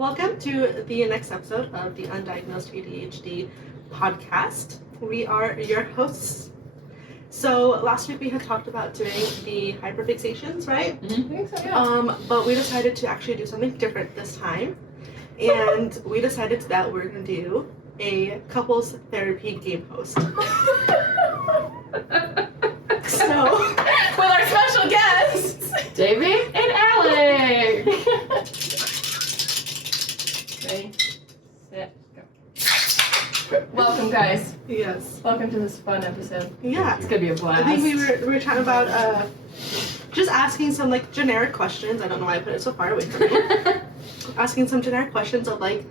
Welcome to the next episode of the Undiagnosed ADHD podcast. We are your hosts. So last week we had talked about doing the hyperfixations, right? Mm-hmm. I think so, yeah. But we decided to actually do something different this time. And we decided that we're going to do a couples therapy game host. So, with our special guests, David and Alec. Ready, set, go. Welcome, guys. yes. Welcome to this fun episode. Yeah. It's gonna be a blast. I think we were chatting about just asking some like generic questions. I don't know why I put it so far away from me. Asking some generic questions of like,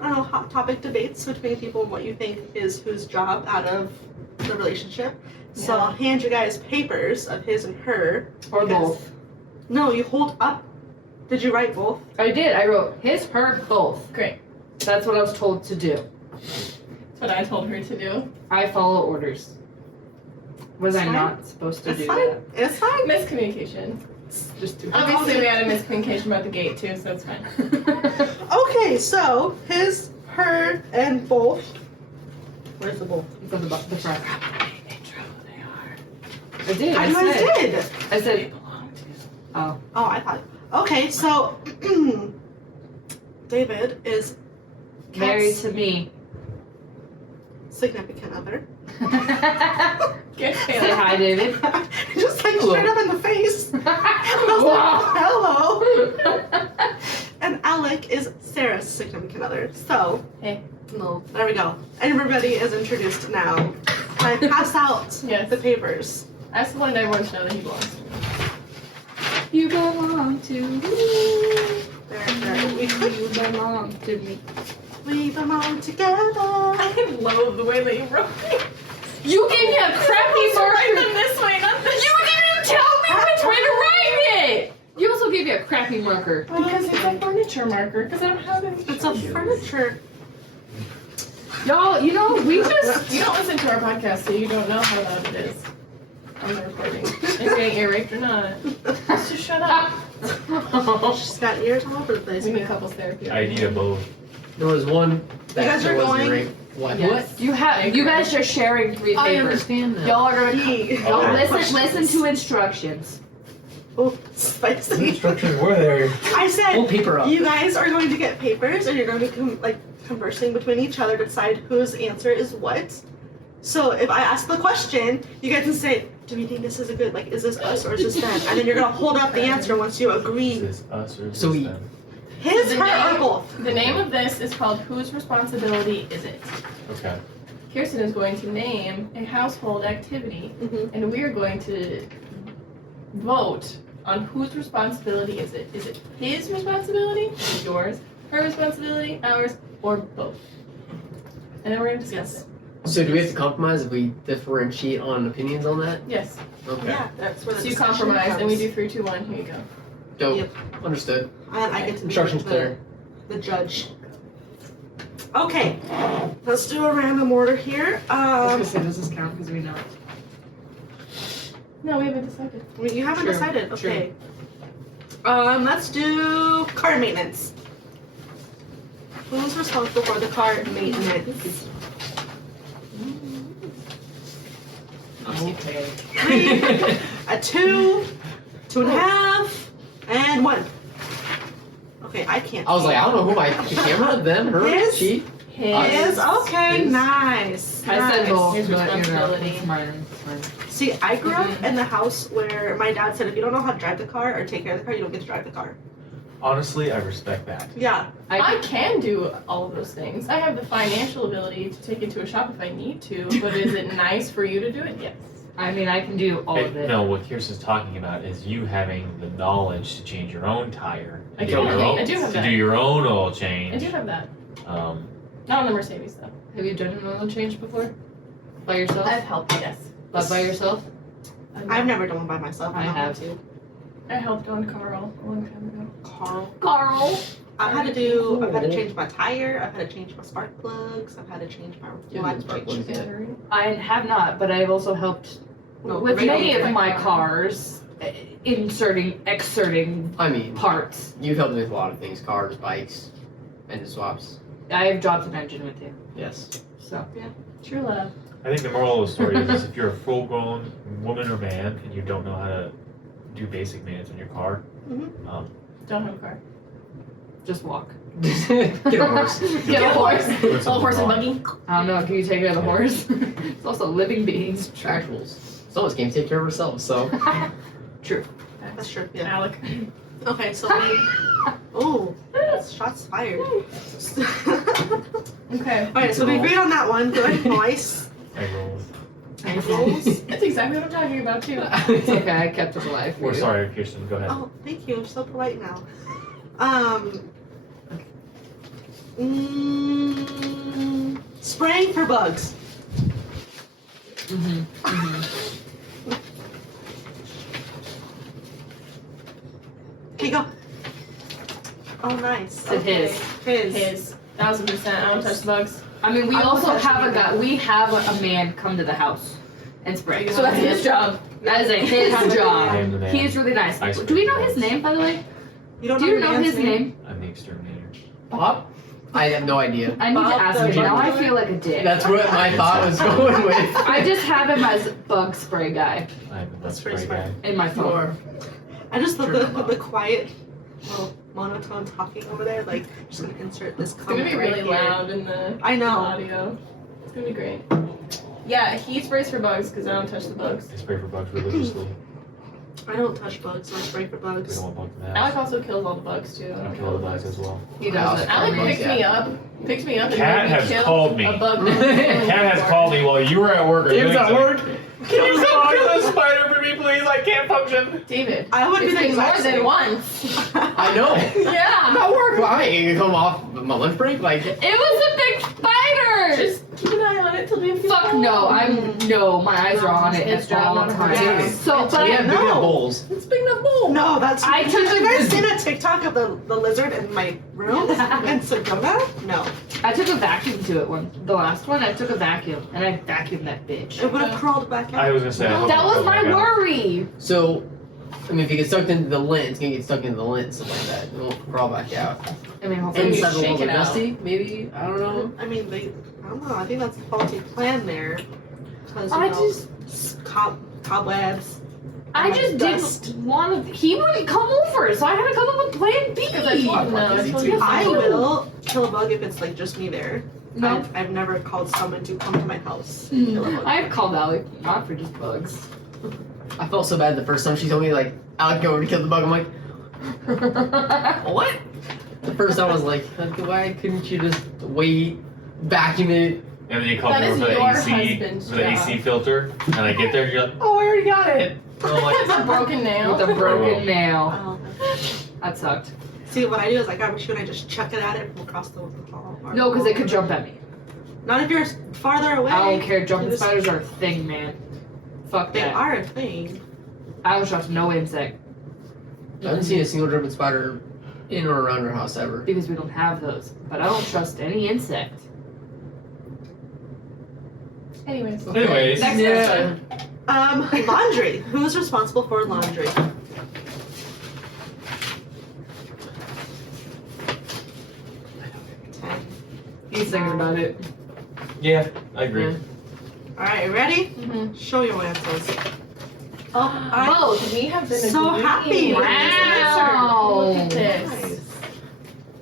I don't know, hot topic debates between people and what you think is whose job out of the relationship. So Yeah. I'll hand you guys papers of his and her. Or because- both. No, you hold up. Did you write both? I did. I wrote his, her, both. Great. That's what I was told to do. That's what I told her to do. I follow orders. Was I Fine. not supposed to It's do fine. that? It's fine. Miscommunication. Just do Obviously, we had a miscommunication about the gate, too, so it's fine. Okay, so his, her, and both. Where's the both? It's on the front. I did. I know I said. did. I said. Oh. Oh, I thought. Okay, so David is Married Kat's to me. significant other. Get Say Taylor. hi, David. Just like straight up in the face. I was like, hello. And Alec is Sarah's significant other. So, Hey. no, there we go. Everybody is introduced now. I pass out Yes. the papers. I just wanted everyone to know that he belongs to me. You belong to me. There. You belong to me. We belong together. I love the way that you wrote it. You gave me a crappy Write marker. them this way, not this You didn't tell me which way to write it! You also gave me a crappy marker. Because it's a furniture marker, because I don't have any. It's a furniture. Y'all, you know, we just... You don't listen to our podcast, so you don't know how loud it is on the recording. If getting ear raped or not. Just shut up. She's got ears all over the place. We need couples therapy. Idea both. There was one that guys are was going- rape. What? Yes. You guys are sharing 3 I papers. understand that. Y'all are gonna... He- Oh. Listen to instructions. Oh, spicy. The instructions were there. I said, Pull paper up. you guys are going to get papers and you're going to be conversing between each other to decide whose answer is what. So if I ask the question, you guys can say, do we think this is a good, like, is this us or is this them? And then you're going to hold up the answer once you Is agree. this us or is So this we- them? His, The her, name- or both. The name of this is called Whose Responsibility Is It? Okay. Kirsten is going to name a household activity, Mhm. and we are going to vote on whose responsibility is it. Is it his responsibility? Is it yours? Her responsibility? Ours? Or both? And then we're going to discuss Yes. So do we have to compromise if we differentiate on opinions on that? it. Yes. Okay. Yeah, that's where the So you discussion compromise, and we comes. do 3, 2, 1. Here you go. Dope. Yep. Understood. And I get to Instructions be clear. the judge. Okay, let's do a random order here. I was gonna say, does this count because we know? No, we haven't decided. You haven't True, decided. true. Okay. Let's do car maintenance. Who's responsible for the car maintenance? Okay. 3, a 2, 2.5, and 1. Okay, I can't. I was like, I don't know who my the camera, them, her, His? she. Is okay, His. nice. I said nice. both, His but you know, responsibility. it's mine. It's mine. See, I grew up in the house where my dad said if you don't know how to drive the car or take care of the car, you don't get to drive the car. Honestly, I respect that. Yeah. I can do all of those things. I have the financial ability to take it to a shop if I need to, but is it nice for you to do it? Yes. I mean, I can do all of it. No, what Kirsten's talking about is you having the knowledge to change your own tire. I to do do have your that. own, I do have to that. do your own oil I change. do have that. Um, Not on the Mercedes though. Have you done an oil change before? By yourself? I've helped, yes. Not by yourself? I've never done one by myself. I don't have. want I helped on Carl a long time ago. to. Carl. Carl! I've had to change my tire, I've had to change my spark plugs, I've had to change my Yeah, light spark switch. plugs. Battery. I have not, but I've also helped No, with radio many of check. my cars, exerting I mean, parts. you've helped me with a lot of things: cars, bikes, Engine swaps. I have dropped an engine with you, Yes. so. True love. I think the moral of the story is if you're a full-grown woman or man and you don't know how to do basic maintenance on your car, Don't have a car. Just walk. Get a horse. Get a horse. put Little something horse and on. buggy. I don't know, can you take care of the horse? It's also living beings. Actuals. Someone's game take care of herself, so. True. That's true. Yeah. Alec. Okay, so oh, shots fired. Okay. Alright, so we agreed on that one. Good, nice. Egg rolls. Rolls. That's exactly what I'm talking about too. It's okay, I kept it alive for We're you. sorry, Kirsten. Go ahead. Oh, thank you. I'm so polite now. Spraying for bugs. Okay, go. Oh, nice. It's his. His. 1000%. I don't touch the bugs. I mean, we I also won't touch have a it. guy. We have a man come to the house and spray. So that's his job. That is his I job. am the man. He is really nice. I Do we know spray his name, by the way? You don't Do you your know man's his name? I'm the exterminator. Bob? I have no idea. I need to Bob ask the him. Now I bug feel like a dick. That's what my thought was going with. I just have him as bug spray guy I'm the That's spray pretty guy. in my phone. Or I just love Sure. the quiet, little monotone talking over there. Like, just gonna insert this It's gonna be comment right really here. loud in the I know. audio. It's gonna be great. Yeah, he sprays for bugs because I don't touch the bugs. I spray for bugs religiously. I don't touch bugs, so I spray for We bugs. don't want bugs in the Alec house. also kills all the bugs too. I kill all the bugs as well. He does it. Alec Bugs, picked me up and Kat made me has kill called me. a bug. Kat has called me while you were at work. Or He was doing at work. something. Can you come kill this spider for me, please? I can't function. David. I would be It's the been more exact than same. once. I know. I'm Yeah. at work. Why? You come off my lunch break? Like, It was a big spider! Just keep an eye on it till the end. Fuck no, my eyes are on it His at job, all not her. times. Yeah. So, but we I have big enough know. bowls. It's big enough bowl. No, that's. I took Have you a- guys seen a TikTok of the lizard in my room in Sedona? No. I took a vacuum to it the last one, I took a vacuum and I vacuumed that bitch. It would have crawled back I out. was gonna say. I hope That it was comes my back out. worry. So, I mean, if you get stuck into the lint, it's gonna get stuck into the lint and stuff like that. It won't crawl back out. I mean, hopefully And you some shake walls it are out. dusty, maybe? I don't know. I mean, I don't know. I think that's a faulty plan there. Because, you I know, just cobwebs. I just Dust. didn't want to. He wouldn't come over, so I had to come up with Plan B. Because I told him no. I told you I so. will kill a bug if it's like just me there. No, I've never called someone to come to my house. and kill a bug. I've called Alec not for just bugs. I felt so bad the first time she told me, like, I'll go over to kill the bug. I'm like, what? The first time I was like, why couldn't you just wait, vacuum it? And then you come That over is for the your AC, husband's for the AC job. filter, and I get there, and you're like, oh, I already got it. And I'm like, It's a broken nail. With a broken nail. Wow. That sucked. See, what I do is I grab a shoe and I just chuck it at it from across the hall. No, because it could jump at me. Not if you're farther away. I don't care. Jumping You just- spiders are a thing, man. Fuck They that. are a thing. I don't trust no insect I haven't seen a single driven spider in or around our house ever. because we don't have those. But I don't trust any insect. Anyways. anyways. Next Yeah. question. Laundry. Who's responsible for laundry? He's thinking about it. Yeah, I agree. Yeah. All right, ready? Mm-hmm. Show your answers. Oh, I Both. We have been So agreeing happy. with this answer. Wow. Look at this.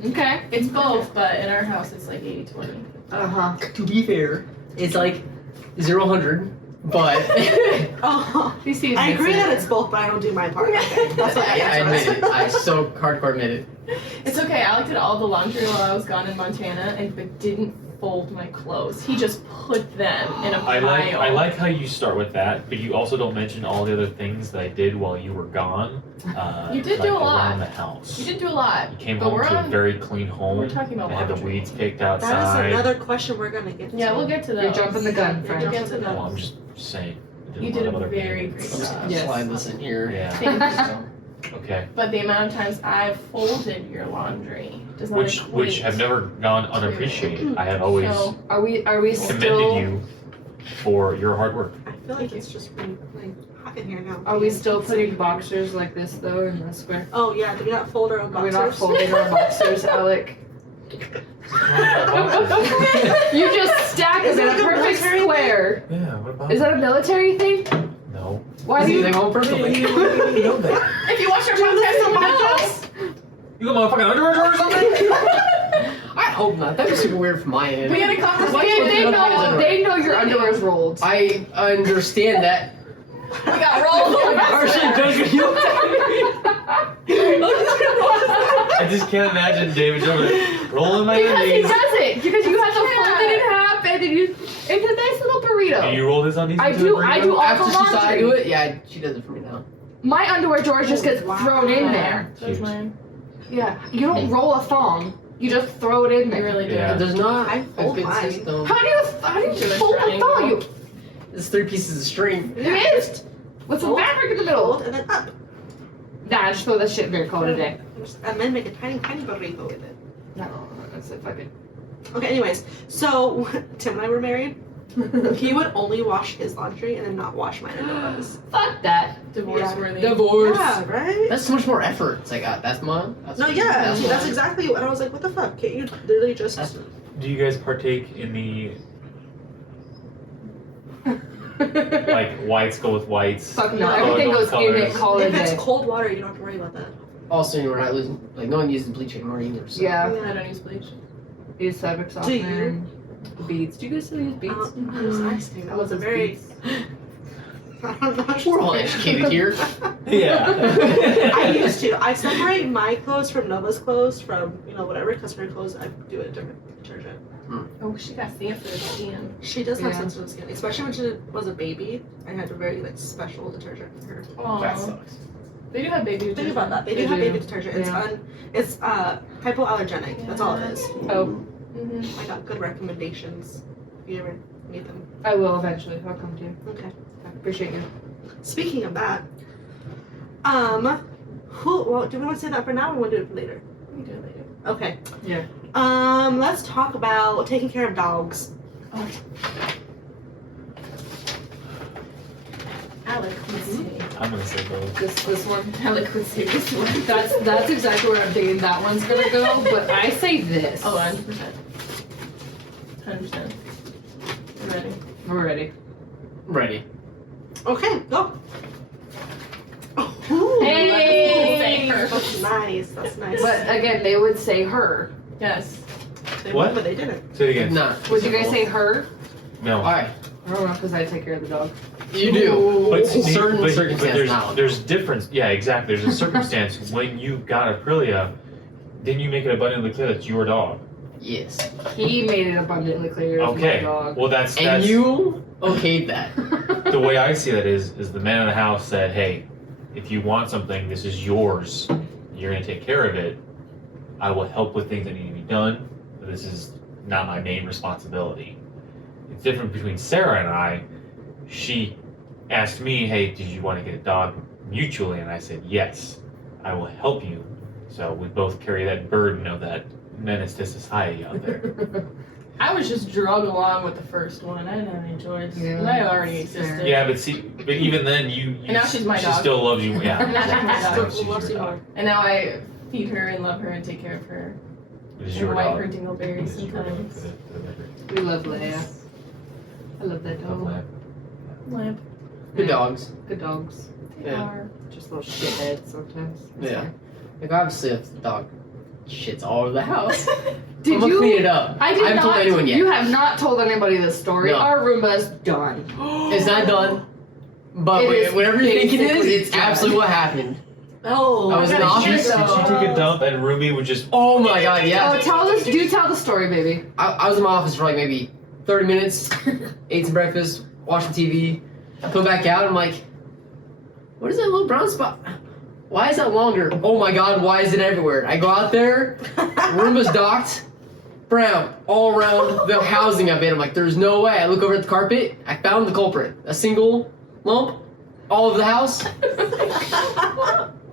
Nice. Okay. It's both, but in our house it's like 80-20. Uh-huh. To be fair, it's like 0-100, but Oh, He sees I agree mixing that it. it's both, but I don't do my part. Okay, that's what I admit it. I so hardcore admit it. It's okay. Alec did all the laundry while I was gone in Montana, and but didn't fold my clothes. He just put them in a pile. I like how you start with that, but you also don't mention all the other things that I did while you were gone. You did like do a lot. around the house. You did do a lot. You came But home we're to a on- very clean home. We're talking about They had the laundry. weeds picked That outside. is another question we're gonna get to. Yeah, we'll get to those. You're jumping the gun, Yeah, friend. We'll get to Well, I'm those. just saying. I You lot did of a other very things. great I'm job. just Yes. slide this in here. Yeah. Thank you. Okay. But the amount of times I've folded your laundry does not Which equate. have never gone unappreciated. I have always So, Are we commended still you for your hard work. I feel like it's just been like hot in here now. are we still putting boxers like this though in the square? Oh yeah, do we not fold our own Are we not boxers? folding our boxers, Alec? You just stack them Is in it a like a perfect military square. Yeah, what about Is that a military thing? No. Why do you? They won't personally. You know that. If you watch our podcast on podcast, You got motherfucking underwear drawer or something? I hope not. That'd be super weird from my end. we had a They, conversation. they know your underwear's rolled. I understand that. We got rolled. Partially judging you. I just can't imagine David over there rolling my Because he undies. does it. Because you have to fold it in half and then it's a nice little burrito. Do you roll his undies I into do- a burrito? I do all- After the she saw I laundry. do it, yeah, she does it for me now. My underwear drawer just gets Wow. thrown in there. That's mine. Yeah. You don't roll a thong. You just throw it in You there. really do. Yeah. There's not I a fold good mine. system. How do you Do a fold a triangle. thong? You, It's 3 pieces of string. it is. With some Fold, fabric in the middle. Fold and then up. Nah, just throw that shit in your coat today. And then make a tiny, tiny burrito with it. No, that's it. Fucking. Okay, anyways. So, Tim and I were married. He would only wash his laundry and then not wash mine and Noah's. Fuck that. Divorce Yeah. worthy. Divorce. Yeah, right? That's so much more effort. It's like, that's mine. That's No, yeah. That's That's mine. exactly what I was like, what the fuck? Can't you literally just... That's Do you guys partake in the like whites go with whites? Fuck no. No, Everything goes in colors. it. Call it a If it's day. cold water, you don't have to worry about that. also, we're not losing. Like, no one uses bleach anymore either. So. Yeah. I don't use bleach. Use fabric Do softener. Beads. Do you guys still use beads? That was nice thing. That was a very... I'm not We're all sure. educated here. Yeah. I used to. I separate my clothes from Nova's clothes from, whatever, because her clothes, I do it in different detergent. Oh, she got sensitive skin. She does have Yeah. sensitive skin, especially when she was a baby. I had a very, special detergent for her. That Aww. sucks. They do have baby. Think about that. They They do have do. baby detergent. Yeah. It's hypoallergenic. That's all it is. Oh, Mm-hmm. I got good recommendations if you ever need them. I will eventually. I'll come to you. Okay. I appreciate you. Speaking of that, do we want to say that for now or want to do it later? We do it later. Okay. Yeah. Let's talk about taking care of dogs. Alec, let's see. I'm gonna say both. This one. Alec, let's see this one. That's exactly where I'm thinking that one's gonna go. But I say this. Oh, 100%. 100%. You ready? We're ready. Ready. Okay, go. Ooh, Hey! That's nice. That's nice. But again, they would say her. Yes. They What? would, but they didn't. Say it again. Nah. Would you guys say her? No. Alright. I don't know because I take care of the dog. You do. But In certain but circumstances now. there's difference. Yeah, exactly. There's a circumstance when you got Aprilia, then you make it abundantly clear that's your dog. Yes. He made it abundantly clear it's Okay. my dog. Well, that's And you okayed that. the way I see that is the man in the house said, "Hey, if you want something, this is yours. You're gonna take care of it. I will help with things that need to be done. But this is not my main responsibility." It's different between Sarah and I. She asked me, "Hey, did you want to get a dog mutually?" And I said, "Yes, I will help you." So we both carry that burden of that menace to society out there. I was just drugged along with the first one. I didn't have any choice. Yeah, And I already that's fair. existed. Yeah, but even then, you And now she's my she dog. still loves you. Yeah, Now she's my dog. Now she's Loves your you dog. more. And now I feed her and love her and take care of her. It is And your wipe dog. her dingleberries It is your dog sometimes. for the record. We love Leia. I love that Love dog. Lamb. Lamp. Good dogs. Good dogs. They Yeah. are. Just little shitheads sometimes. Yeah. Like, obviously, if the dog shits all over the house, Did I'm gonna you? clean it up. I did haven't not. told anyone yet. You have not told anybody this story. No. Our Roomba's done. It's not done. But It is whatever you think it is, basically it's done. absolutely what happened. Oh, I was in the gotta office. shit Did you take a dump and Ruby would just Oh my god, yeah. Oh, tell us. Do tell the story, baby. I was in my office for like maybe 30 minutes, ate some breakfast, watching TV, come back out, I'm like, what is that little brown spot? Why is that longer? Oh my god, why is it everywhere? I go out there, Roomba's docked, brown, all around the housing I'm in. I'm like, there's no way. I look over at the carpet, I found the culprit. A single lump, all over the house.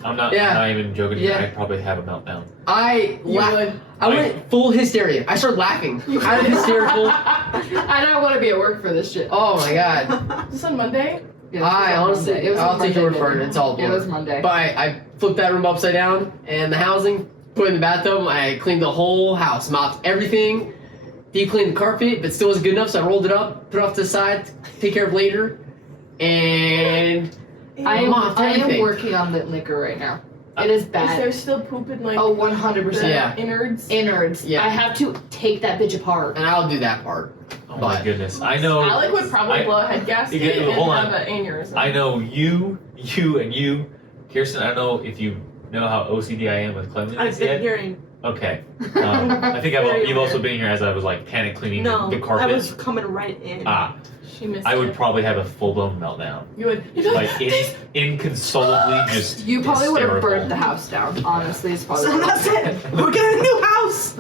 I'm not even joking. Yeah. I'd probably have a meltdown. I You laughed. would. I went full hysteria. I started laughing. I was hysterical. I don't want to be at work for this shit. Oh my god. Is this on Monday? Yeah, this was I on honestly, Monday. I'll take your word Monday, for it. baby. It's all It was blurred. Monday. But I flipped that room upside down, and the housing put it in the bathtub. I cleaned the whole house, mopped everything, deep cleaned the carpet, but still wasn't good enough, so I rolled it up, put it off to the side, take care of later, and I am everything. working on the liquor right now. It is Is bad. there still poop in like Oh, 100%. the Yeah. innards? Innards. Yeah. I have to take that bitch apart. and I'll do that part. Oh my But- goodness. I know. Alec would probably I- blow a head gasket Yeah, and hold on. have an aneurysm. I know you, and you, Kirsten. I don't know if you know how OCD I am with cleanliness I've been yet. hearing. Okay. I think Very you've also weird. been here as I was like panic cleaning No, the carpet. I was coming right in. She missed I would it. probably have a full blown meltdown. You would. Like inconsolably just. You probably would have hysterical. burned the house down. Honestly, it's probably. So that's it. We're getting a new house.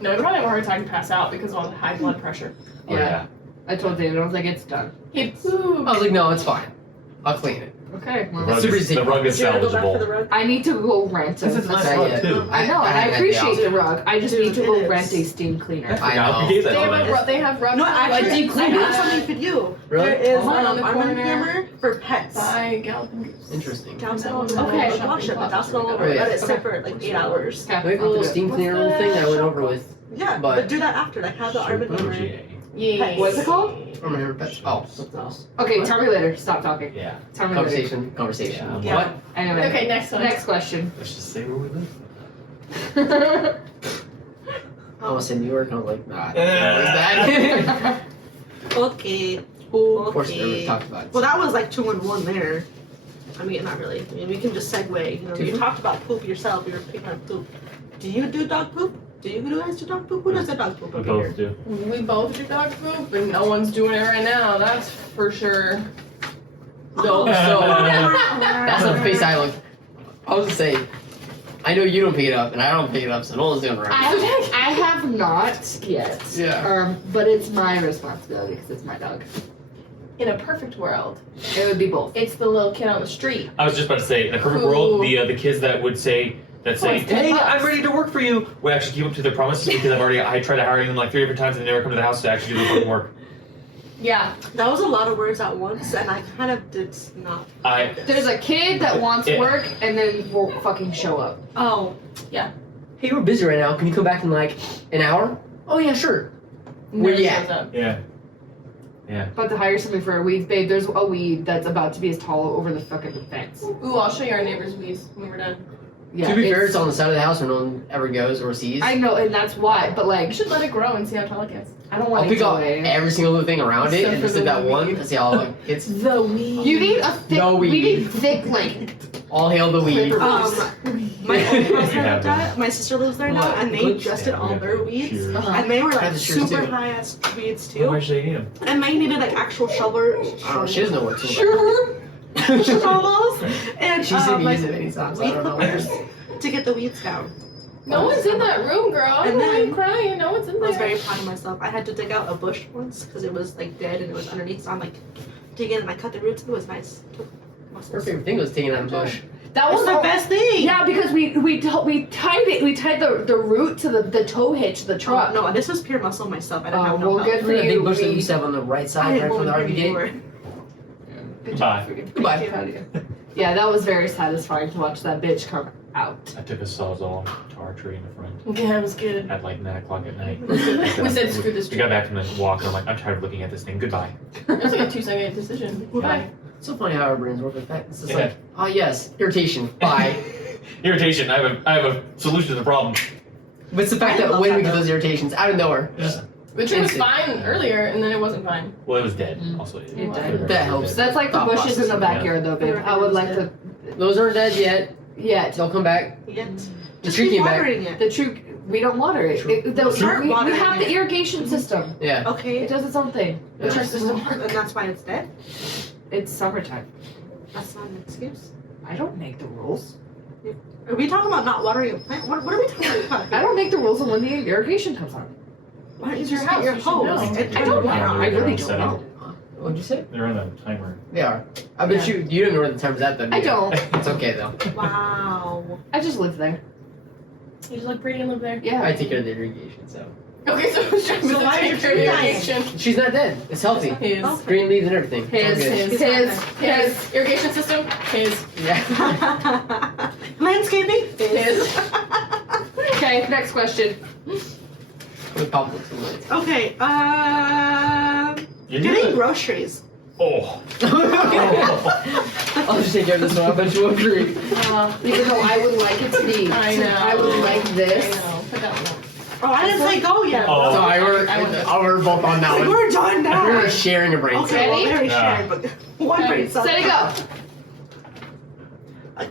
No, you probably have a hard time to pass out because of all the high blood pressure. Oh, Yeah. I told David, I was like, it's done. He'd poop. I was like, no, it's fine. I'll clean it. Okay. The Well, rug super is, the easy. rug is Did you ever go back for the salvageable. rug? I need to go rent a. This is Not nice rug yet. too. I know, and I had that appreciate day the rug. I just Dude, need to it go is. rent a steam cleaner. I I forgot know. we gave that They to have, us. they have rugs. No, like actually, deep I clean have it. something for you. Really? There is One on the Arm & corner. Hammer for pets. By Galloping Goose. Interesting. Down Okay. wash it, but that's all over. Oh, yeah. Let it sit Okay. for like 8 hours. Okay, We have a I'll little do it. steam What's cleaner little the thing that I went shop over with. Yeah, But- but do that after. Like have the Arm & Hammer. OGA. Yeah. What's it called? I'm gonna pets. Oh, something else. Okay, tell me later. Stop talking. Yeah. Tell me later. Conversation. Yeah. What? Anyway. Okay, next one. Next question. Let's just say where we live. I almost said New York. I was like, nah. Yeah. Where's that? Okay. Of course, we Okay. talked about it. Well, that was like 2 in 1 there. I mean, not really. I mean, we can just segue. You know, you Mhm. talked about poop yourself. You were picking on poop. Do you do dog poop? Do you guys do dog poop? Who does the dog poop We over here? both do. We both do dog poop, and no one's doing it right now. That's for sure. No, so that's the face I look. I was gonna say, I know you don't pick it up, and I don't pick it up, so no one's doing it right. I have not yet. Yeah. But it's my responsibility because it's my dog. In a perfect world, It would be both. it's the little kid on the street. I was just about to say, in a perfect Ooh. world, the kids that would say, it's 10 hey, bucks. I'm ready to work for you, would actually keep up to their promises because I tried to hire them like 3 different times and they never come to the house to actually do the fucking work. Yeah. That was a lot of words at once, and I kind of did not. There's a kid that wants Yeah. work and then won't fucking show up. Oh, Hey, we're busy right now. Can you come back in like an hour? Oh yeah, sure. Where Never you shows at? up. Yeah. About to hire somebody for our weeds, babe. There's a weed that's about to be as tall over the fucking fence. Ooh, I'll show you our neighbor's weeds when we're done. Yeah, to be fair, it's on the side of the house where no one ever goes or sees. I know, and that's why. But You like, should let it grow and see how tall it gets. I don't I'll want pick to up away. every single little thing around it Except and for just the hit that weed. one and see how it's The weed. You need a thick. No we weed. need thick, like. all hail the weed. Clipper. my old house You I have lived at, my sister lives there now, What? and they Good. adjusted Yeah, we all have their the weeds, shears. Uh-huh. and they were I have like the shears super too. high ass weeds How too, much do they need them? and they needed like actual shovels, Oh, she doesn't know what to do. shovels, and She's seen me like use it many times. I weed don't know. clippers to get the weeds down. No one's in that room, girl. And Why are you then- crying? No one's in I was there. very proud of myself. I had to dig out a bush once because it was like dead and it was underneath. So I'm like digging and I cut the roots. It was nice. Her favorite thing was taking out a bush. That It's was the all- best thing. Yeah, because we tied it. We tied the root to the tow hitch of the truck. No, this was pure muscle myself. I didn't have no well, help. good for Remember that you. big bush that we- used to have on the right I side, right from the won't RV gate? anymore. Good Bye. job, freaking. Goodbye. Thank you, proud of you. Yeah, that was very satisfying to watch that bitch come out. I took a sawzall to our tree in the front Yeah, it was good. at like 9 o'clock at night. We said screw this. We got back from the walk and I'm like, I'm tired of looking at this thing. Goodbye. It was like a 2-second decision. Bye. It's so funny how our brains work like that. It's just Yeah. like, oh yes, irritation, bye. Irritation. I have a solution to the problem. But it's the fact I that love when that we get though. those irritations out of nowhere, Yeah. The tree was Instant. fine earlier, and then it wasn't fine. Well, it was dead. Mm. Also, It died. That helps. That's like the Thought bushes in the process, backyard, though, babe. I would like to. those aren't dead yet. Yeah, They'll come back. Yet. The Just tree keep came back. watering it. the true. We don't water it. True. Start We watering have it. the irrigation system. Yeah. Okay. It does its own thing. Yeah. Trust system. And that's why it's dead. It's summertime. That's not an excuse. I don't make the rules. Are we talking about not watering a plant? What are we talking about? I don't make the rules of when the irrigation comes on. Why don't you It's your just get house, your you should hose? know. and I turn don't the water know. on? I really Setting. don't know. What'd you say? They're on a timer. They are. I bet Yeah. you don't know where the timer's at though. do I you? don't. It's okay though. Wow. I just live there. You just look pretty and live there. Yeah. I take care of the irrigation, so Okay, so who's trying to So why take is care of your the tree dying? irrigation? she's not dead. It's healthy. His. Oh. Green leaves and everything. It's all His, good. his. Irrigation system? His. Yeah. Landscaping? His. Okay, next question. With public tonight. Okay, You're getting good. groceries. Oh. I'll just take care of this one. I bet you will agree. Even though I would like it to be. I know. I would like I this. know. Put that one up. Oh, I didn't say go yet. Oh. Sorry, we're both on that one. We're done now. We're sharing a brain Okay, cell. well, very Yeah. shared, but one Okay, brain cell. Set it go.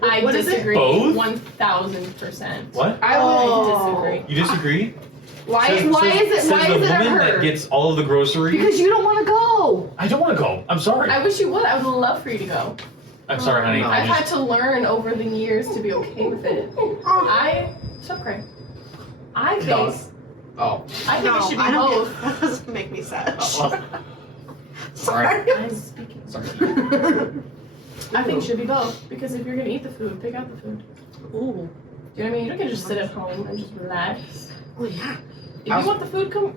I What is it? disagree. Both? 1000%. What? I Oh. disagree. You disagree? Why Says- is says- it says why the is it a woman her? that gets all of the groceries? Because you don't want to go. I don't want to go. I'm sorry. I wish you would. I would love for you to go. I'm sorry, honey. No. I I've just, had to learn over the years to be okay with it. It's okay. I think Dog. Oh. I think No, it should be I don't both. get, that doesn't make me sad. Sorry. Sorry. I'm speaking. Sorry. I think it should be both because if you're gonna eat the food, pick out the food. Ooh. Do you know what I mean? You don't get to just sit at home and just relax. Oh yeah. If you want the food, come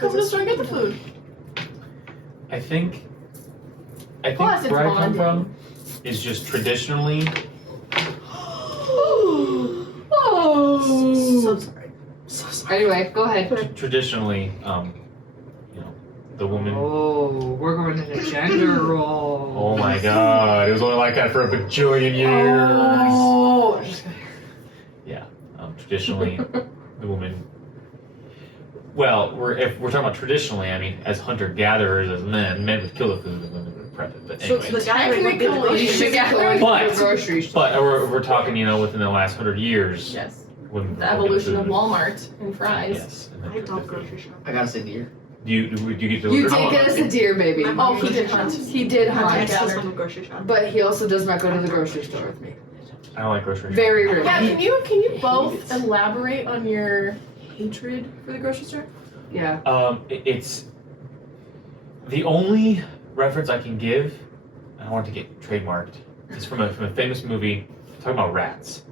to the store and get the food. I think Plus, it's where I come bonding. from is just traditionally. So sorry. So sorry. Anyway, go ahead. Traditionally, you know, the woman. Oh, we're going into gender role. Oh my God! It was only like that for a bajillion years. Oh. Traditionally, the woman. Well, if we're talking about traditionally, I mean, as hunter-gatherers, as men would kill the food and women would prep it. But So anyway, the gathering would be the Technically, You grocery should store. get going But- to the grocery store. but we're talking, within the last 100 years, Yes. women The would kill evolution of food. Walmart and fries. Yes. and then I cook don't the food. grocery shop. I gotta say deer. Do you get to You deliver? did get us a deer, baby. I'm Oh, not he did grocery hunt. shop. He did My hunt, ex-husband would grocery shop. but he also does not go to the grocery store with me. I don't like grocery. Very shopping. rarely. Yeah, can you both elaborate on your hatred for the grocery store? Yeah. It's the only reference I can give. I don't want it to get trademarked. It's from a famous movie talking about rats,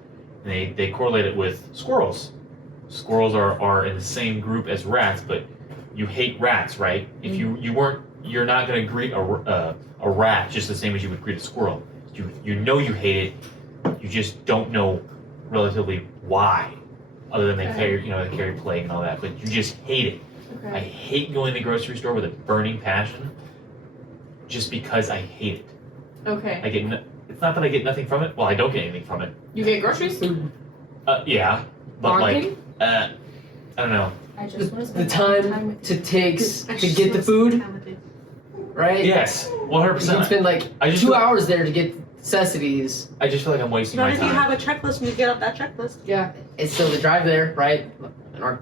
and they correlate it with squirrels. Squirrels are in the same group as rats, but you hate rats, right? If you're not going to greet a rat just the same as you would greet a squirrel. You know you hate it. You just don't know relatively why, other than they carry plague and all that. But you just hate it. I Okay. hate going to the grocery store with a burning passion, just because I hate it. Okay. It's not that I get nothing from it. Well, I don't get anything from it. You get groceries? Yeah, but Bargain? I don't know. I just want to The spend time with it takes I to just get the wanna food, spend time with you. right? Yes, You can 100%. spend like I just 2 feel- hours there to get necessities. I just feel like I'm wasting Not my if you time. have a checklist and you get up that checklist. Yeah. It's still the drive there, right? In our,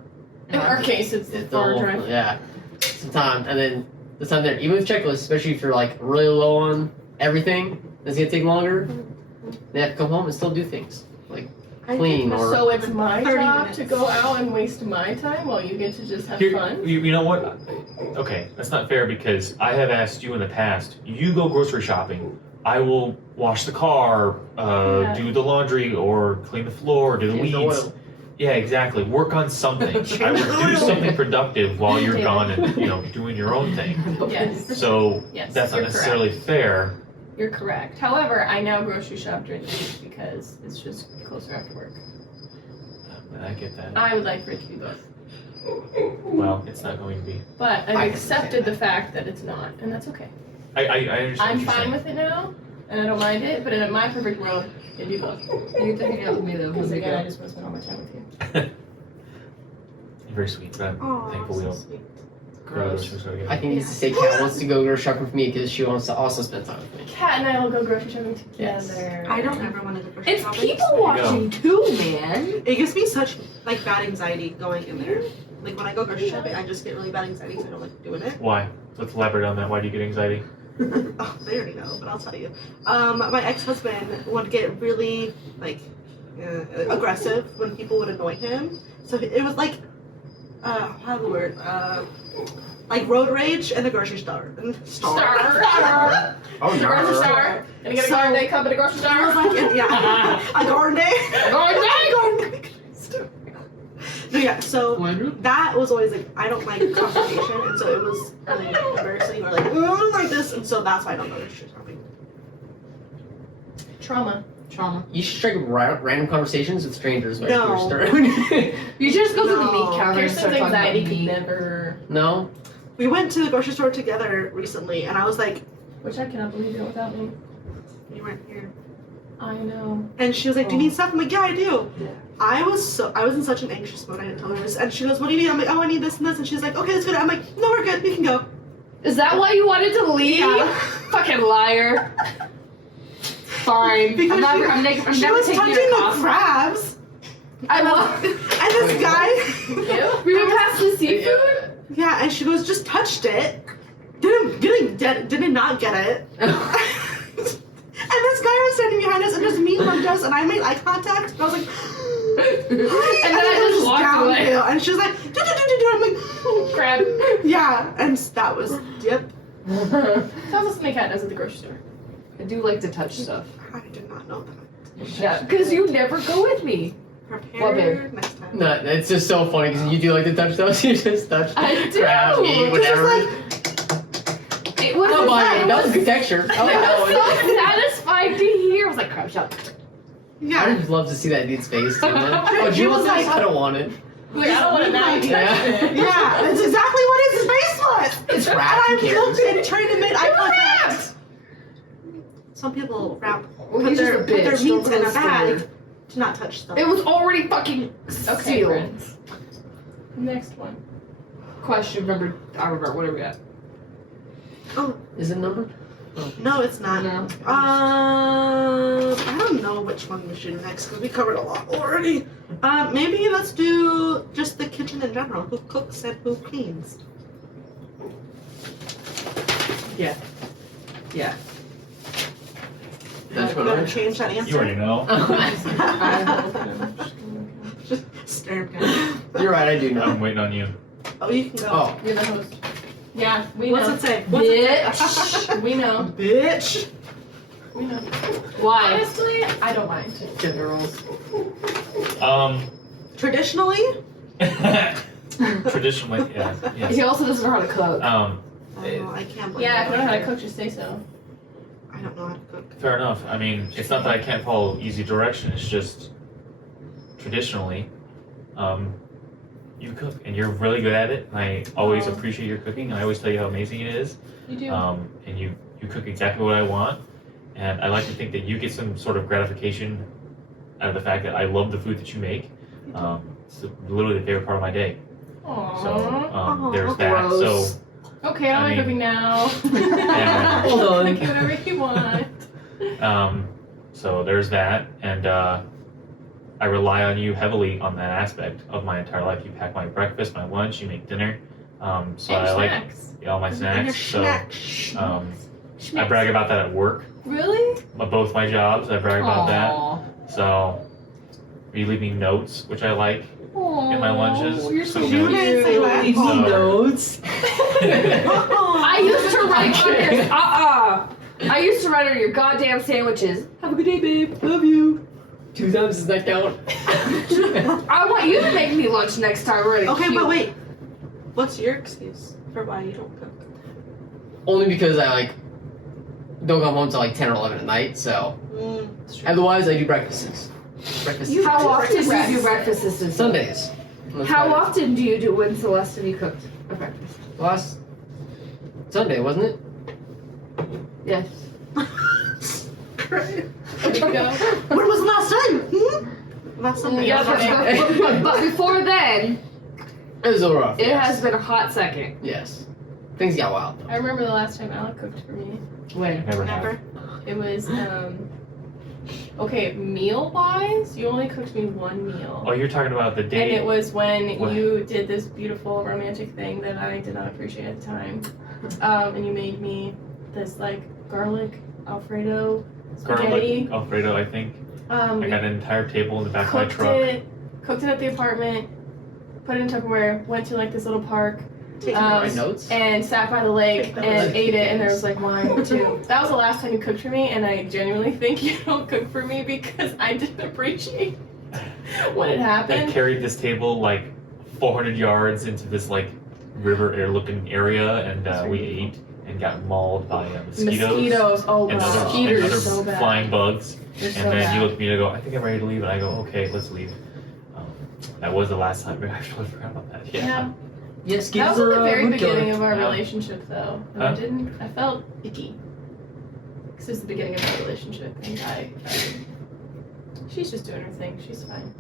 In our case, it's it's far the whole- drive. Yeah. Some time, and then the time there, even with checklists, especially if you're like really low on everything, it's gonna take longer. They have to come home and still do things like clean or. So it's my 30 job minutes. to go out and waste my time while you get to just have Here- fun? you know what? Okay, that's not fair because I have asked you in the past. You go grocery shopping. I will wash the car, Yeah. do the laundry, or clean the floor, do the Change the weeds. oil. Yeah, exactly. Work on something. I would do something productive while you're Yeah. gone and doing your own thing. Yes. So Yes, that's not you're necessarily fair. correct. You're correct. However, I now grocery shop during the week because it's just closer after work. I get that. I would like for it to be both. Well, it's not going to be. But I've I can accepted understand the fact that it's not, and that's okay. I understand. I'm what you're fine saying. with it now, and I don't mind it, but in my perfect world, it'd be both. You get to hang out with me though. Because when we again, I go. just want to spend all my time with you. You're very sweet, but I'm Oh, thankful we so don't sweet. go to the grocery store together. I think needs to say Kat wants to go grocery shopping with me because she wants to also spend time with me. Kat and I will go grocery shopping together. Yes. I don't ever want to go grocery It's shopping. people There you watching too, man. It gives me such like bad anxiety going in there. Like when I go grocery shopping, I just get really bad anxiety because I don't like doing it. Why? Let's elaborate on that. Why do you get anxiety? Oh, they already know, but I'll tell you. My ex-husband would get really aggressive when people would annoy him. So it was like, how's the word? Like road rage in the grocery store. Star. Oh Grocery store. And you get a So- garden day cup at a grocery I was store. like, yeah, a garden day. Garden day. Garden day. No, yeah, so that was always like, I don't like confrontation, and so it was really embarrassing or like, like this, and so that's why I don't go grocery shopping. Trauma. Trauma. You should strike random conversations with strangers when No. you first start. You should just go to the No. meat counter and Kirsten's start talking about anxiety could meat. never. No? We went to the grocery store together recently, and I was like, Which I cannot believe you went without me. "You weren't here." I know. And she was like, "Do you need stuff?" I'm like, "Yeah, I do." Yeah. I was in such an anxious mode. I didn't tell her this, and she goes, "What do you need?" I'm like, "Oh, I need this and this," and she's like, "Okay, that's good." I'm like, "No, we're good. We can go." Is that why you wanted to leave? Yeah. Fucking liar. Fine. Because I'm she never was taking touching you to the Costco. crabs, I love. and this guy, We went past the seafood. yeah, and she goes, "Just touched it." Did not get it. And this guy was standing behind us and just me looked us, and I made eye contact, and I was like, And then I just walked away. downhill, and she was like, do. I'm like, Crab. yeah, and that was dip. Sounds like something cat does at the grocery store. I do like to touch stuff. I did not know that. Yeah, because you never go with me. Prepare next time. No, it's just so funny because you do like to touch those. You just touch I do. crab, eat, Just whatever. like, It was, Oh, my, it that was was, good texture. I like it that was one. so satisfying to hear. I was like, crab shop. I yeah. would love to see that dude's face. Too, man. Oh, He do you was want like- this? I don't want it. Like, I don't want to now. You Yeah. touched it. Yeah, that's exactly what his face was. It's And crap. Who I cares? looked and tried to make eye contact. Some people Well, put he's their just a bitch. meats Don't in a listen to bag him. to not touch stuff. It was already fucking Okay, sealed. friends. Next one. Question number, I remember, what are we at? Is it numbered? No, it's not. No. I don't know which one we should do next because we covered a lot already. Maybe let's do just the kitchen in general. Who cooks and who cleans? Yeah. That's You what gotta I'm change that answer. You already know. Just stare at You're right, I do know. I'm waiting on you. Oh, you can go. Oh, You're the host. Yeah, we What's know. it say? What's it say? We know. Bitch. We know. Why? Honestly, I don't mind. gender roles. Traditionally, Traditionally, yeah, He yes. also doesn't know how to cook. I can't believe Yeah, if you it. don't know how to cook, just say so. I don't know how to cook. Fair enough. I mean, it's not that I can't follow easy direction. It's just traditionally, you cook and you're really good at it. And I always Oh. appreciate your cooking, and I always tell you how amazing it is. You do. And you cook exactly what I want. And I like to think that you get some sort of gratification out of the fact that I love the food that you make. It's literally the favorite part of my day. Aww. So there's that. Gross. Okay, I don't I like mean- cooking now. Yeah. Hold on. Make whatever you want. So there's that, and I rely on you heavily on that aspect of my entire life. You pack my breakfast, my lunch, you make dinner. So And I like snacks. all my And your snacks. So snacks. I brag about that at work. Really? Both my jobs, I brag about that. Aw. So you leave me notes, which I like. Aww. my lunches. You're so You cute. didn't say that. Leave me So- notes. I used to write on your I used to write on your goddamn sandwiches. Have a good day, babe. Love you. 2 times does that count? I want you to make me lunch next time. We're Okay, but wait. What's your excuse for why you don't cook? Only because I don't come home till 10 or 11 at night. So It's true. otherwise I do breakfasts. Breakfast How often do you breakfast. do breakfast systems? Sundays. That's How Friday. often do you do when Celeste and you cooked a breakfast? Last Sunday, wasn't it? Yes. Great. There you go. When was the last time? Last Sunday. Yeah, but before then, It was a little rough. it yes. has been a hot second. Yes. Things got wild. I remember the last time Alec cooked for me. When? Never have. Never. It was, okay, meal-wise, you only cooked me one meal. Oh, you're talking about the And day. it was when What? you did this beautiful romantic thing that I did not appreciate at the time. And you made me this garlic Alfredo spaghetti. Garlic Alfredo, I think. I We got an entire table in the back of my truck. cooked it at the apartment, put it in Tupperware, went to this little park, Take Um, My notes. and sat by the lake Take those. and ate it, and there was wine too. That was the last time you cooked for me, and I genuinely think you don't cook for me because I didn't appreciate when it I happened. carried this table 400 yards into this river air looking area, and we ate. and got mauled by mosquitoes. Mosquitoes. Oh And wow. other, and Mosquitoes other so bad. flying bugs. They're so And then bad. you look at me and go, I think I'm ready to leave. And I go, okay, let's leave. That was the last time. I actually forgot about that. Yeah. Yes, That was at the very beginning of our Yeah. relationship, though. And Huh? I felt icky. Because it was the beginning of our relationship, and she's just doing her thing. She's fine.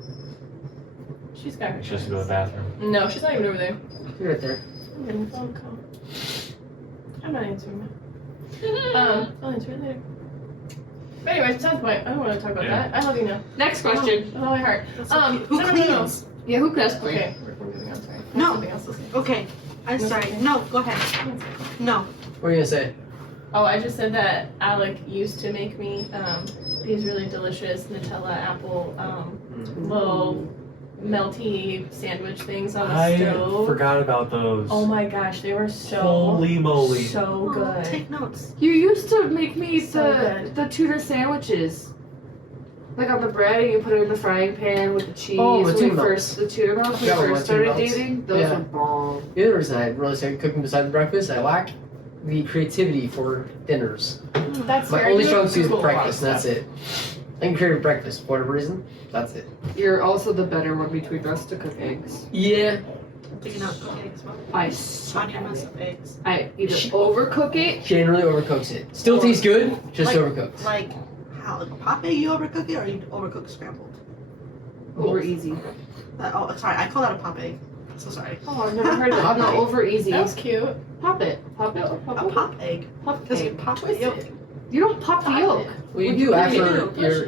She's got her. Just to go to the friends. bathroom. No, she's not even over there. You're right there. I'm getting a phone call. I'm not answering that. I'll answer it later. But anyways, besides the point, I don't want to talk about Yeah. that. I love you now. Next question. With all my heart. That's so cute. Who no. cleans? Yeah, who does clean? Okay, we're moving on. Sorry. No. Something else to say. Okay. I'm No, sorry. okay. No, go ahead. No. What are you gonna say? Oh, I just said that Alec used to make me these really delicious Nutella apple little melty sandwich things on the I stove. forgot about those. Oh my gosh, they were so Holy moly. so Oh, good. take notes. You used to make me So good. the tuna sandwiches. Like on the bread, and you put it in the frying pan with the cheese. Oh, the when tuna we first, the tuna melts. When Yeah, we with first my tuna started melts. dating, those Yeah. were bomb. The other reason I really started cooking besides breakfast, I lack the creativity for dinners. That's My fair. only You strong suit is Google a lot of breakfast, and that's stuff. it. I can create a breakfast for whatever reason. That's it. You're also the better one between us to cook eggs. Yeah. Do you not cook eggs well? I How suck do you at mess it. up eggs? I either overcook it. Generally overcooks it. Still tastes good, just Like- overcooked. Like, how? Like a pop egg, you overcook it, or you overcook scrambled? Over easy. Oh, sorry. I call that a pop egg. So sorry. Oh, I've never heard of Pop that. No, egg. over easy. That was cute. Pop it. Pop it. Pop A it. pop egg. Pop Because you egg. pop the Twist yolk. it. You don't pop the Pop yolk. it. Well, you What do do you after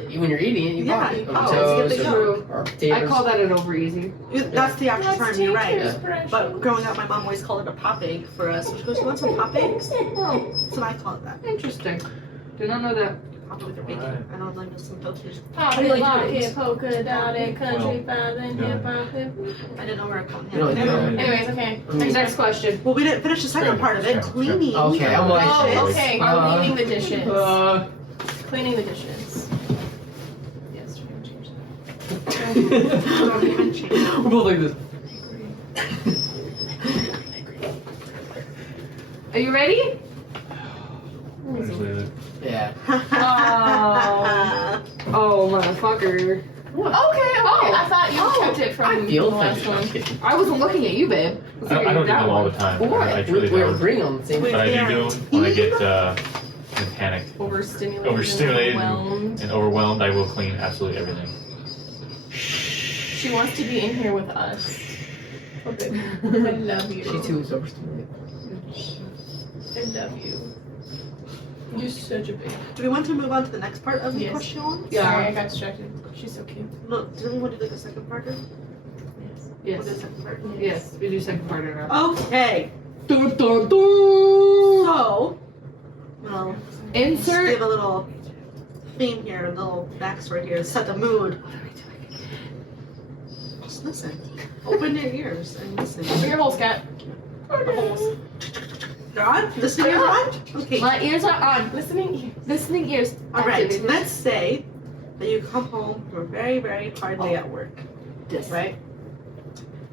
do? when you're eating it, you Yeah, pop it. you On pop it, you get toast the or, yolk. or I potatoes. call that an over easy. That's the actual term. You're right. Yeah. But growing up, my mom always called it a pop egg for us. She goes, "You want some pop eggs?" Oh, So I call it that. interesting. Did not know that. Pop it with your bacon. Alright. I don't like some toasters. Pop How do it, you like lock your eggs? it, polka dot it, country files and no. hip hop. I didn't know where it called You know, him. Anyways, okay. Next question. Well, we didn't finish the second part of it. Cleaning. Okay, I'm like- Oh, okay. Cleaning the dishes. Uh, Cleaning the dishes. Yes, we're gonna change that. We're both like this. Are you ready? Usually Yeah. Oh, motherfucker. Okay, I thought you kept it I from the feel last offended. I'm one. kidding. I wasn't looking at you, babe. I don't do them all the time. I truly We're don't. agreeing on the same Wait. But I do them when I get panicked Overstimulated. Overstimulated. Overwhelmed. and overwhelmed. I will clean absolutely everything. She wants to be in here with us. Okay. I love you. She too is overstimulated. I love you. You're such a big. Do we want to move on to the next part of the Yes. question? Yeah. Sorry, I got distracted. She's so cute. No, do we want to do like the second part? Yes. We'll do Yes. the second part. Yes, we do second part now. Okay. Dun, dun, dun. So, well, just Insert. give a little theme here, a little backstory here, set the mood. Just listen. Open your ears and listen. Open your holes, cat. They're on? Listening ears on? Okay. My ears are on. Listening ears. Listening ears. Alright, activated. let's say that you come home from a very, very hard day at work, Yes. right?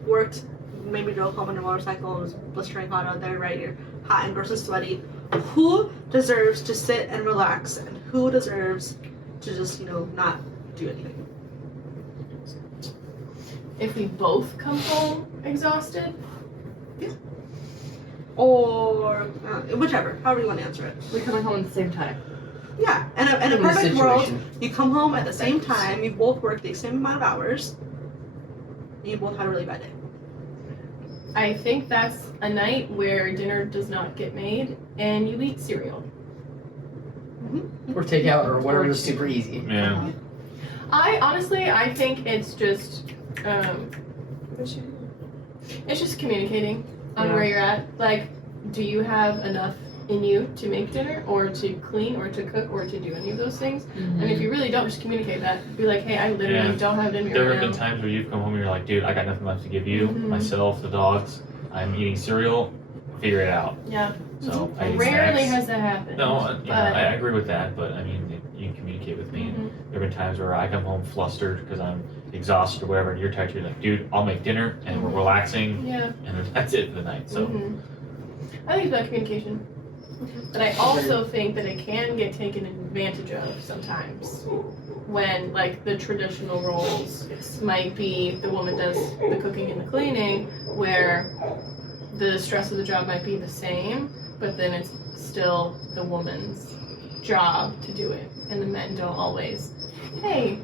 Worked, maybe drove home on a motorcycle, it was blistering hot out there, right? You're hot and gross and sweaty. Who deserves to sit and relax, and who deserves to just, not do anything? If we both come home exhausted, Or whichever, however you want to answer it. We're coming home at the same time. Yeah, in a In the perfect world, situation. you come home at the same time, you both work the same amount of hours, and you both had a really bad day. I think that's a night where dinner does not get made and you eat cereal. Or takeout or whatever is super easy. Yeah. I think it's just, it's just communicating on Yeah. where you're at. Like, do you have enough in you to make dinner or to clean or to cook or to do any of those things? And if you really don't, just communicate that. Be like, hey, I literally Yeah. don't have it in me There right have now. been times where you've come home and you're like, dude, I got nothing left to give you, Mhm. myself, the dogs. I'm eating cereal. Figure it out. Yeah. So I eat Rarely snacks. has that happened. No, but- I agree with that, but I mean, you communicate with me. Mhm. There have been times where I come home flustered because I'm exhausted or whatever, and you're tired. You're like, dude, I'll make dinner and we're relaxing, Yeah. and then that's it for the night. So Mhm. I think it's about communication. But I also think that it can get taken advantage of sometimes when, like, the traditional roles might be the woman does the cooking and the cleaning, where the stress of the job might be the same, but then it's still the woman's job to do it. And the men don't always, hey,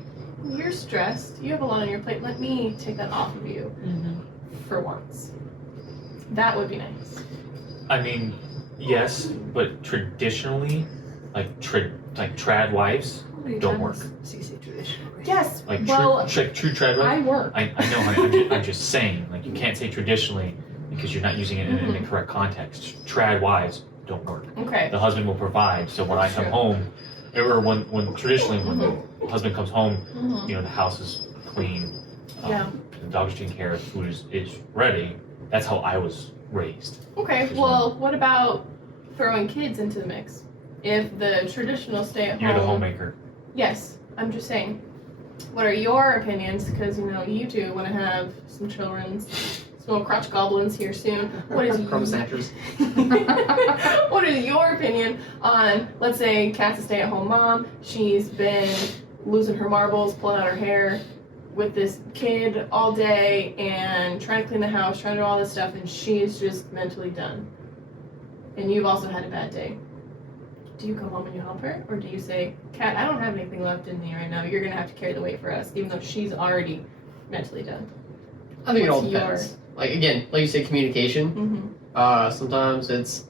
you're stressed, you have a lot on your plate, let me take that off of you for once. That would be nice. I mean, yes, but traditionally, like trad wives don't work. So you say traditional, right? Yes, Like well, true trad wives. I work. I know, honey. I'm just saying, like, you can't say traditionally because you're not using it in the correct context. Trad wives don't work. Okay. The husband will provide. So when I come home, or when traditionally when the husband comes home, you know, the house is clean, Yeah. the dog is taken care of, food is ready. That's how I was raised. Okay, well, what about throwing kids into the mix? If the traditional stay-at-home... You're the homemaker. Yes, I'm just saying. What are your opinions? Because, you know, you two want to have some children, some crotch goblins here soon. What is Crumb snatchers. What is your opinion on, let's say, Kat's a stay-at-home mom. She's been losing her marbles, pulling out her hair with this kid all day and trying to clean the house, trying to do all this stuff, and she's just mentally done. And you've also had a bad day. Do you come home and you help her? Or do you say, Kat, I don't have anything left in me right now. You're going to have to carry the weight for us, even though she's already mentally done? I think it all What's depends. Like, again, like you say, communication. Mm-hmm. Sometimes it's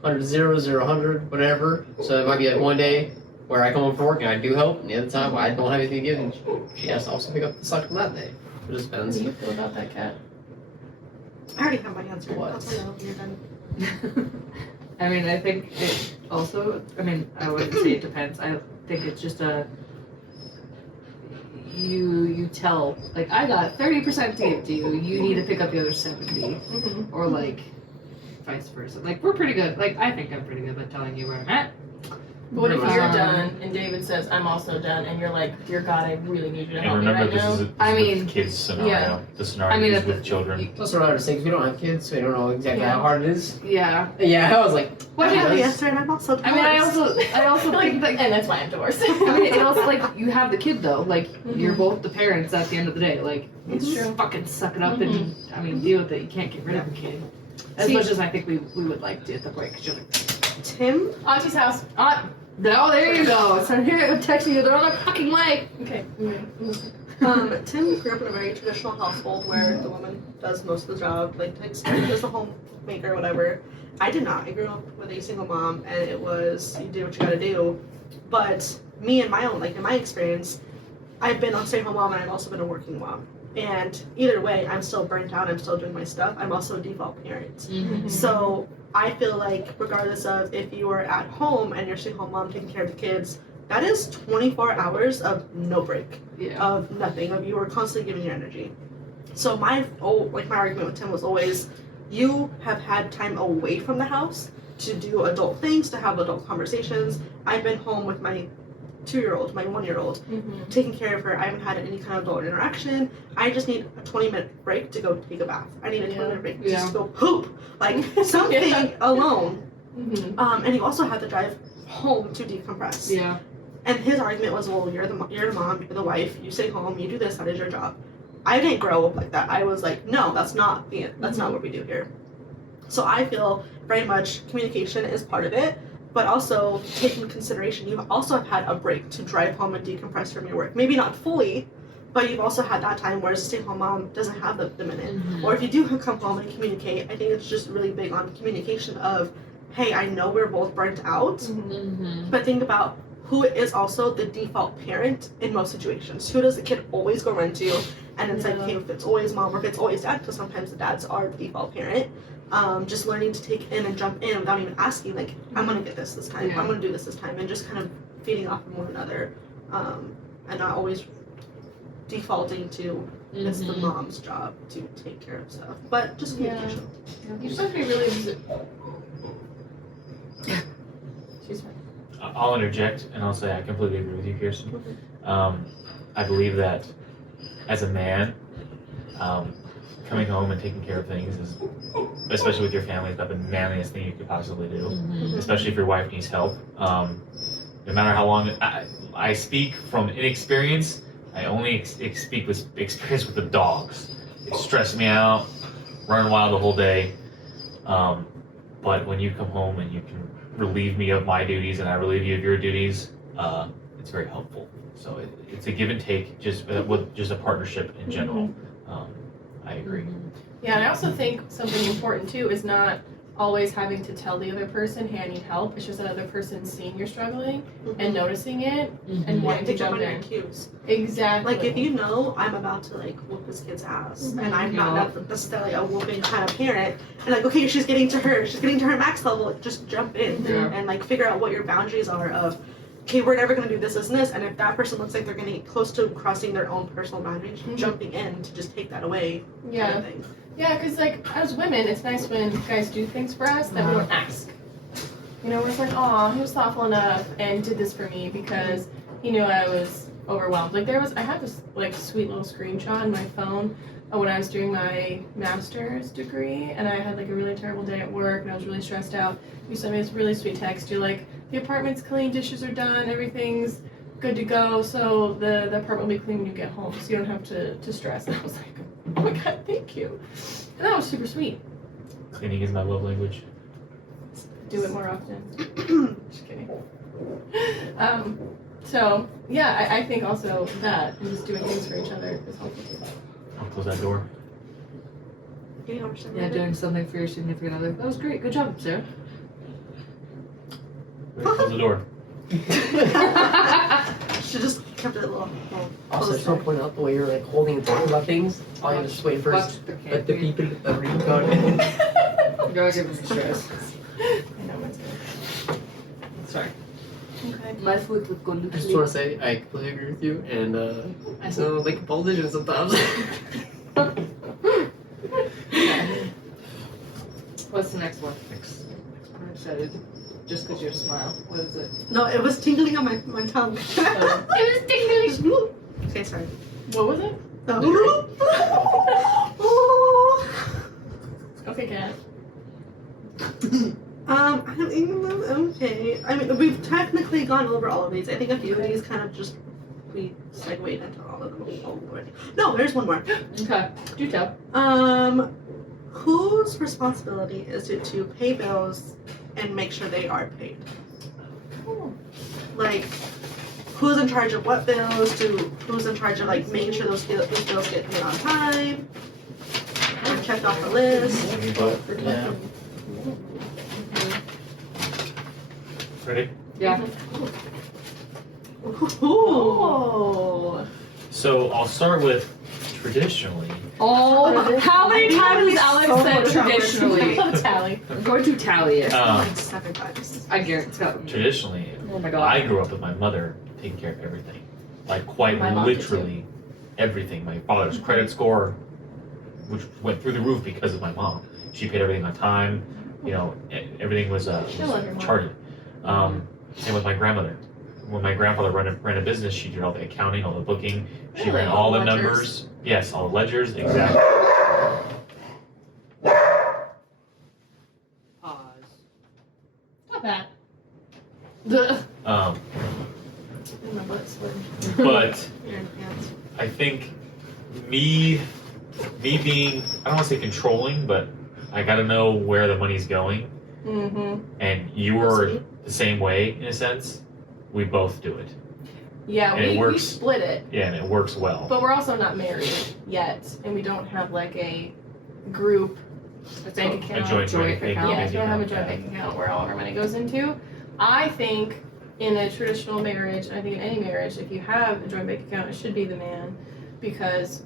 100 to 0, 0 100, whatever. So it might be like one day where I come home from work and I do help, and the other time I don't have anything to give, and she has to also pick up the slack from that day. It just How depends. do you feel about that, Kat? I already have my answer. What? I'll tell you when you're done. I mean, I think it also, I mean, I wouldn't say it depends. I think it's just you tell, like, I got 30% to give to you, you need to pick up the other 70. Mm-hmm. Or, like, vice versa. Like, we're pretty good. Like, I think I'm pretty good at telling you where I'm at. But what if you're Um, done and David says, I'm also done, and you're like, dear God, I really need you to And help me remember, right this now? is I mean, with kids scenario. yeah. The scenario I mean, is at with the- children. Plus, we're not saying we don't have kids, so we don't know exactly Yeah. how hard it is. Yeah. Yeah, I was like, I have the Yes. answer, and I'm also I mean, I also Like, think that, and that's why I'm divorced. I mean, it also, like, you have the kid, though. Like, you're both the parents at the end of the day. Like, It's just true. fucking suck it up and, I mean, deal with it. You can't get rid of a kid. As See- much as I think we would like to at the break. 'Cause you're like, Tim. Auntie's house. no, there you go. So here, texting you, they're on their fucking way. Okay. Tim grew up in a very traditional household where the woman does most of the job, like takes is the homemaker, whatever. I did not. I grew up with a single mom, and it was you do what you gotta do. But me and my own, like in my experience, I've been a stay-at-home mom, and I've also been a working mom. And either way, I'm still burnt out. I'm still doing my stuff. I'm also a default parent. So I feel like regardless of if you are at home and you're a stay-at-home mom taking care of the kids, that is 24 hours of no break, Yeah. of nothing, of you are constantly giving your energy. So my argument with Tim was always, you have had time away from the house to do adult things, to have adult conversations. I've been home with my 2-year-old, my 1-year-old, taking care of her. I haven't had any kind of adult interaction. I just need a 20-minute break to go take a bath. I need a 20-minute break just to go poop, like something alone. And you also have to drive home to decompress. Yeah. And his argument was, well, you're the mom, you're the wife. You stay home, you do this. That is your job. I didn't grow up like that. I was like, no, that's not not what we do here. So I feel very much communication is part of it. But also take into consideration, you also have had a break to drive home and decompress from your work. Maybe not fully, but you've also had that time where a stay-at-home mom doesn't have the minute. Or if you do come home and communicate, I think it's just really big on communication of, hey, I know we're both burnt out, but think about who is also the default parent in most situations. Who does the kid always go run to? And it's like, hey, if it's always mom or if it's always dad, because sometimes the dads are the default parent. Just learning to take in and jump in without even asking, like, I'm gonna get this time, Yeah. I'm gonna do this time, and just kind of feeding off of one another, and not always defaulting to it's the mom's job to take care of stuff, but just communication. You just have to be really. She's fine. I'll interject and I'll say I completely agree with you, Kirsten. I believe that as a man, coming home and taking care of things is, especially with your family, is about the manliest thing you could possibly do. Especially if your wife needs help. No matter how long, I speak from inexperience. I only speak with experience with the dogs. They stress me out, run wild the whole day. But when you come home and you can relieve me of my duties and I relieve you of your duties, it's very helpful. So it's a give and take, just with just a partnership in general. I agree. Yeah, and I also think something important too is not always having to tell the other person, hey, I need help. It's just that other person seeing you're struggling and noticing it and wanting to pick up jump on your in. cues. Exactly. Like if you know I'm about to like whoop this kid's ass and I'm not necessarily a whooping kind of parent, and like okay, she's getting to her max level, just jump in and like figure out what your boundaries are of, okay, we're never gonna do this, and this, and if that person looks like they're getting close to crossing their own personal boundaries, jumping in to just take that away. Yeah. Kind of thing. Yeah, because like as women, it's nice when guys do things for us that we don't ask. You know, we're just like, oh, he was thoughtful enough and did this for me because he knew I was overwhelmed. Like I have this like sweet little screenshot on my phone when I was doing my master's degree and I had like a really terrible day at work and I was really stressed out. You sent me this really sweet text. You're like, the apartment's clean, dishes are done, everything's good to go, so the apartment will be clean when you get home, so you don't have to stress. And I was like, oh my god, thank you. And that was super sweet. Cleaning is my love language. Do it more often. Just kidding. So yeah, I think also that just doing things for each other is helpful too. I'll close that door. Yeah, doing something for your significant other. That was great. Good job, Sarah. Close the door. Should just kept it a little. Also, I just want to point out the way you're like holding and talking about things. All you have to just wait first. Let the people read about it. Go give him stress. I know mine's good. Sorry. Okay. My foot would go to I just want to say I completely agree with you, and I sound like a politician sometimes. What's the next one? Next. I'm excited. Just because you smile. What is it? No, it was tingling on my tongue. It was tingling. Okay, sorry. What was it? Okay, Kat. I don't even know. Okay. I mean, we've technically gone over all of these. I think a few of these kind of just we segued into all of them already. No, there's one more. Okay. Do tell. Whose responsibility is it to pay bills and make sure they are paid? Like, who's in charge of what bills? Who's in charge of like making sure those bills get paid on time? Or checked off the list? Yeah. Ready? Yeah. Ooh. Oh. So I'll start with traditionally. Oh, how many times has Alex So said much traditionally? Tally. I'm going to tally it. Like 7 times. I guarantee. Traditionally, Oh my god. I grew up with my mother taking care of everything. Like quite My mom did literally everything. My father's credit score, which went through the roof because of my mom. She paid everything on time. You know, everything was love your mom. charted. Same with my grandmother. When my grandfather ran a business, she did all the accounting, all the booking. She Really? ran all the Ledgers? numbers. Yes, all the ledgers, exactly. Pause. Not bad. Um, My butt's sweating. but You're in pants. I think me being, I don't want to say controlling, but I got to know where the money's going. Mm-hmm. And you were the same way in a sense. We both do it. Yeah, And it we works. split it, Yeah, and it works well. but we're also not married yet, and we don't have like a group bank account. A joint Joint bank account. Yeah, we don't have a account, joint bank account where all our money goes into. I think in a traditional marriage, I think in any marriage, if you have a joint bank account, it should be the man, because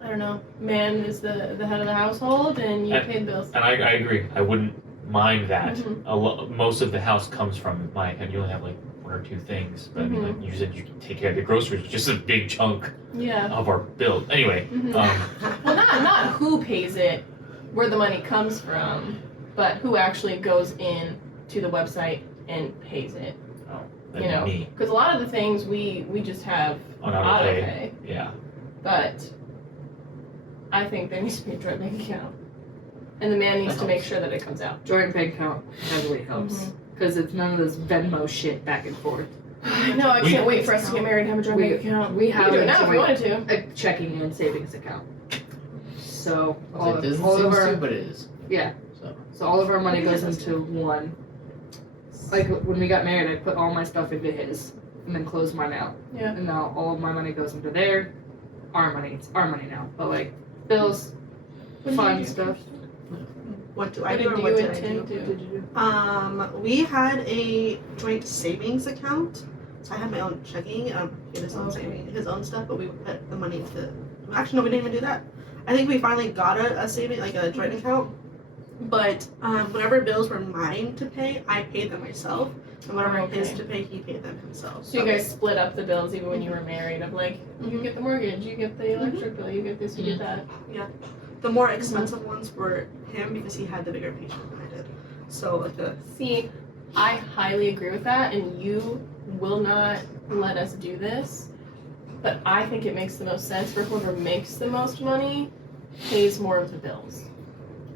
I don't know, man is the head of the household, and you pay the bills. And I agree. I wouldn't mind that. Mhm. Most of the house comes from my account. You only have like one or two things, but I mean, Mm-hmm. like you said, you can take care of the groceries, which is a big chunk Yeah. of our bill. Anyway, Mhm. Well, not who pays it, where the money comes from, but who actually goes in to the website and pays it. that'd You know, be me because a lot of the things we just have on auto auto pay. pay, Yeah. but I think there needs to be a joint bank account. And the man needs to make sure that it comes out. Joint bank account heavily helps. Because it's none of this Venmo shit back and forth. No, I can't wait for us to get married and have a joint bank account. We We have could do a it now if we wanted to. a checking and savings account. So all, It doesn't all seem of our to, but it is. so all of our money goes into one. Like when we got married, I put all my stuff into his, and then closed mine out. Yeah. And now all of my money goes into there. Our money, it's our money now. But like bills, fun stuff. What do I What do did or you what did I intend do? to? Did you do? We had a joint savings account. So I had my own checking. He had his own saving, his own stuff, but we put the money into. Actually, no, we didn't even do that. I think we finally got a saving, like a joint account. But whatever bills were mine to pay, I paid them myself. And whatever his to pay, he paid them himself. So you guys split up the bills even when you were married of like, you get the mortgage, you get the electric bill, you get this, you get that. The more expensive ones were him because he had the bigger paycheck than I did. So like the See, I highly agree with that, and you will not let us do this, but I think it makes the most sense for whoever makes the most money pays more of the bills.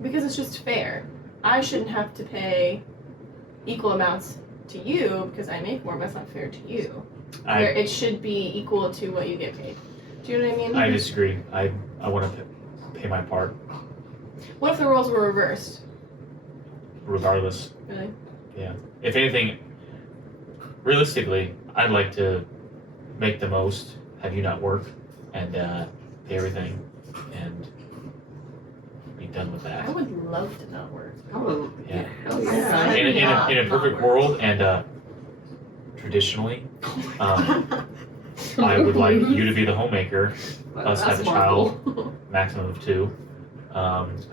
Because it's just fair. I shouldn't have to pay equal amounts to you because I make more, but it's not fair to you. Where it should be equal to what you get paid. Do you know what I mean? I disagree. I want to pay my part What if the roles were reversed? regardless. Really? Yeah. If anything, realistically, I'd like to make the most, have you not work, and pay everything, and be done with that. I would love to not work. Oh, Yeah. hell yeah. In a perfect world, and traditionally, I would like you to be the homemaker, us have a child, maximum of 2,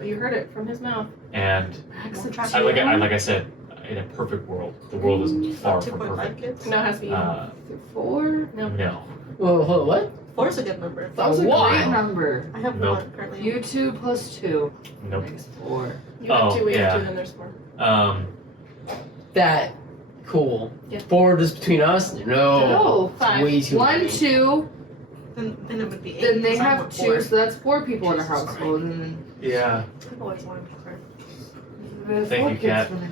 You heard it from his mouth. and like I said, in a perfect world, the world is far from 2.5 perfect. kids. No, it has to be. 4? No. Well, hold on, what? 4 is a good number. That was a Wow. great number. I have Nope. one currently. You 2 plus 2 Nope. makes 4. You have Oh, 2, we yeah. have 2, then there's 4. That cool. Yeah. 4 just between us? No. No, 5. Way too 1, many. 2. Then it would be 8. Then they because I have want 2, 4. so that's 4 people in a household. And then Yeah. I've always wanted 4. the Thank 4 you, kids Kat. within it.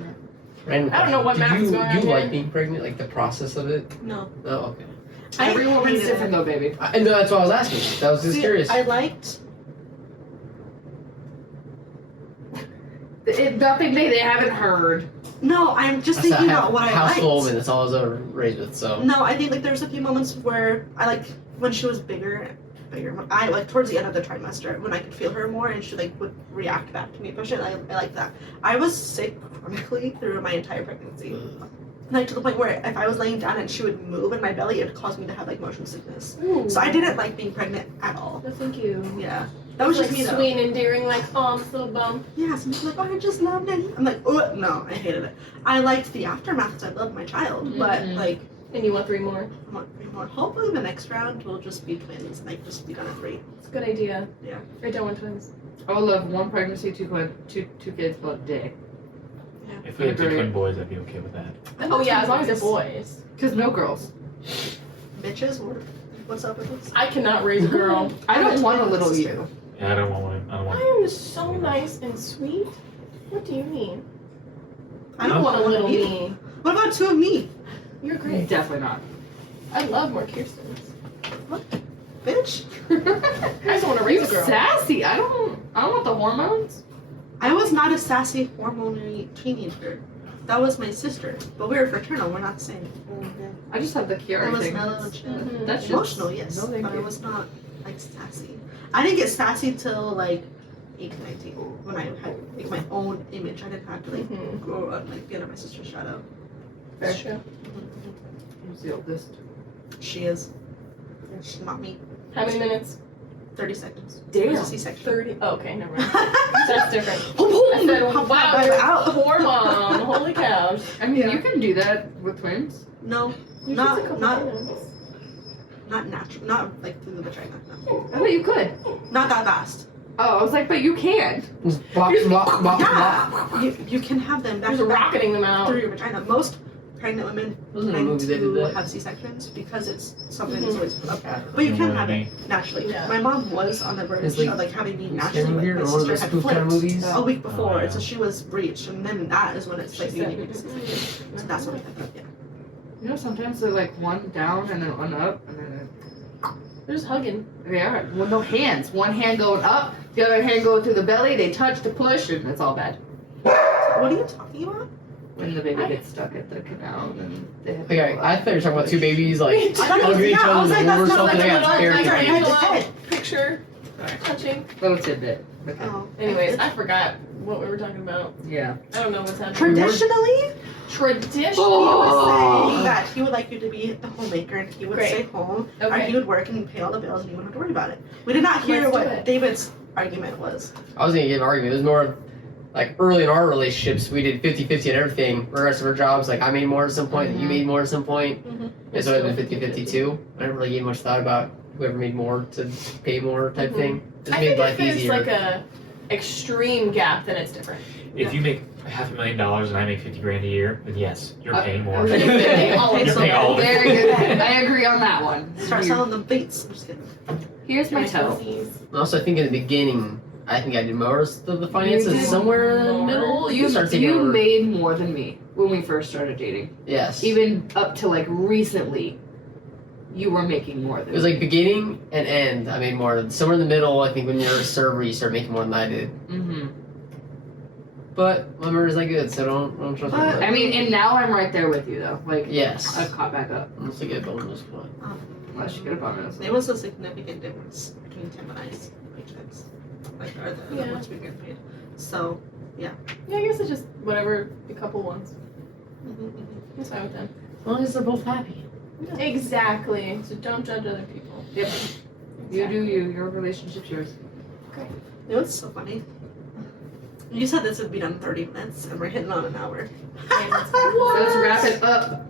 Random I don't know what question. math is going on Do you here. like being pregnant? Like the process of it? No. Oh, okay. Every woman's hated different it. though, baby. No, that's what I was asking. That was just See, curious. I liked. Nothing they haven't heard. No, I'm just That's thinking a about what I house liked. full of women. That's all I was ever raised with. So No, I think like there's a few moments where I like when she was bigger. When I like towards the end of the trimester when I could feel her more and she like would react back to me. But I like that. I was sick chronically through my entire pregnancy. Like to the point where if I was laying down and she would move in my belly, it would cause me to have like motion sickness. Ooh. So I didn't like being pregnant at all. No, thank you. Yeah, that was Like just me though. sweet and endearing, like, oh, this little bump. Yeah, some people are like, oh, I just loved it. I'm like, oh no, I hated it. I liked the aftermath because I loved my child, but Mhm. like, And you want 3 more. I want 3 more. Hopefully the next round will just be twins and I can just be done at 3. It's a good idea. Yeah. I don't want twins. I would love 1 pregnancy, 2 kids, but a day. If we had 2 twin boys, I'd be okay with that. Oh, yeah, as long as they're boys. Because no girls. Bitches, what's up with this? I cannot raise a girl. I don't want a little Sister. you. Yeah, I don't want one. I don't I want. am so nice and sweet. What do you mean? I don't want a one little of you. me. What about 2 of me? You're great. Definitely not. I love more Kirstens. Bitch. I just want to You raise a girl. sassy. I don't want the hormones. I was not a sassy, hormonal teenager. That was my sister. But we were fraternal, we're not the same. I just have the I Kiara was thing. mellow, chill. Mhm. That's just Emotional, yes. No, thank but I you. was not like sassy. I didn't get sassy till like 18, 19 when I had like my own image. I didn't have to like Mhm. grow up like be under my sister's shadow. That's true. Who's the oldest? She is. She's not me. How many minutes? 30 seconds. Damn. It was a C-section. 30. Oh, okay, never mind. That's different. Boom, I said, Pop wow, that you're out. a poor mom. Holy cow. I mean, Yeah. you can do that with twins. No, You Not- took a couple not- minutes. not natural. Not like through the vagina. No. I thought you could. Not that fast. Oh, I was like, but you can. just bop, bop, bop, bop. Yeah, you can have them back Just to back rocketing them out. through your vagina. Most pregnant women Wasn't a tend movie that did to that. have C-sections because it's something that's Mhm. always put up. Okay. But you No can more have than it naturally. Yeah. My mom was on the verge It's like of like having me Scary naturally, movie but or my one of sister those had spoof kind of flipped movies. a week before, Oh, yeah. and so she was breached, and then that is when it's like She you said- need to C-section. So that's when we had that. Yeah. You know, sometimes they're like one down and then one up, and then They're just hugging. they are. Well, no hands. One hand going up, the other hand going through the belly. They touch to push, and it's all bad. What are you talking about? When the baby gets stuck at the canal, then they have to Okay, go I up. thought you were talking about two babies like I thought it was, hugging each yeah, I was other like, or that's not something. like I a got scared. like for a- you. It's a head. Picture touching. Little tidbit. Okay. Oh. Anyways, I forgot what we were talking about. Yeah. I don't know what's happening. Traditionally, Tradition. he Oh. was saying that he would like you to be the homemaker and he would Great. stay home, or Okay. he would work and pay all the bills and you wouldn't have to worry about it. We did not hear Let's do what it. David's argument was. I was gonna give an argument. It was more of, like early in our relationships, we did 50-50 on everything. The rest of our jobs, like I made more at some point, you made more at some point. Mhm. And so it was 50-50 too. I never really gave much thought about whoever made more to pay more type Mhm. thing. Just I made think life if there's easier. like a extreme gap, then it's different. If you make $500,000 and I make 50 grand a year, then yes, you're paying more. You're paying all of You're it. paying all of it. Very good. I agree on that one. Start selling them baits. I'm just kidding. Here's my toe. And also, I think in the beginning, I think I did most of the finances. did Somewhere in the more. middle, You, start taking you over. made more than me when we first started dating. Yes. Even up to like recently, you were making more than It was like beginning and end. I made more. Somewhere in the middle, I think when you're a server, you start making more than I did. Mm-hmm. But my memory's not good, so don't trust But- me. I mean, and now I'm right there with you though. Like, Yes. I've caught back up. Unless I get a bonus point. Unless you get a bonus. There was a significant difference between Tim and I's paychecks. Like, or the Yeah. much we get paid. So, Yeah, I guess it's just whatever the couple wants. That's fine with them. As long as they're both happy. Exactly. So don't judge other people. Yep. You do you. Your relationship's yours. it was so funny. You said this would be done in 30 minutes, and we're hitting on an hour. Let's wrap it up.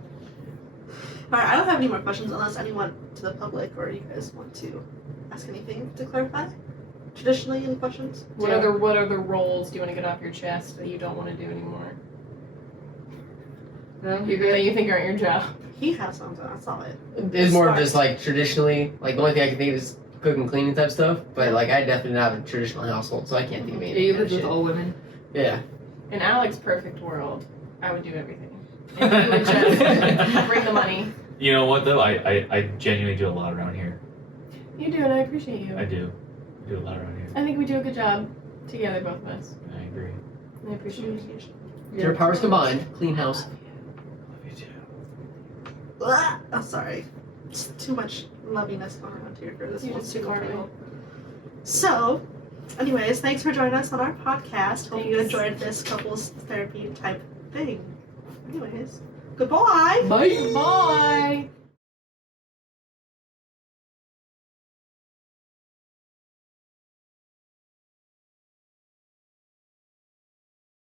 Alright, I don't have any more questions unless anyone to the public or you guys want to ask anything to clarify. Traditionally, any questions? What other roles do you want to get off your chest that you don't want to do anymore? No, you That good? you think aren't your job? He has something, I saw it. It's more of just like traditionally, like the only thing I can think of is cooking, cleaning type stuff. But like I definitely don't have a traditional household, so I can't think of Yeah, anything. you kind live of with shit. all women. Yeah. In Alex's perfect world, I would do everything. And you would just bring the money. You know what though? I genuinely do a lot around here. You do, and I appreciate you. I do. I do a lot around here. I think we do a good job together, both of us. I agree. I appreciate you. Your powers combined, clean house. Love you too. Ah, I'm sorry. It's too much loviness going around here for this You one just single ignore me. girl. So, anyways, thanks for joining us on our podcast. Hope you Thanks. enjoyed this couples therapy type thing. Anyways, goodbye. Bye. Bye.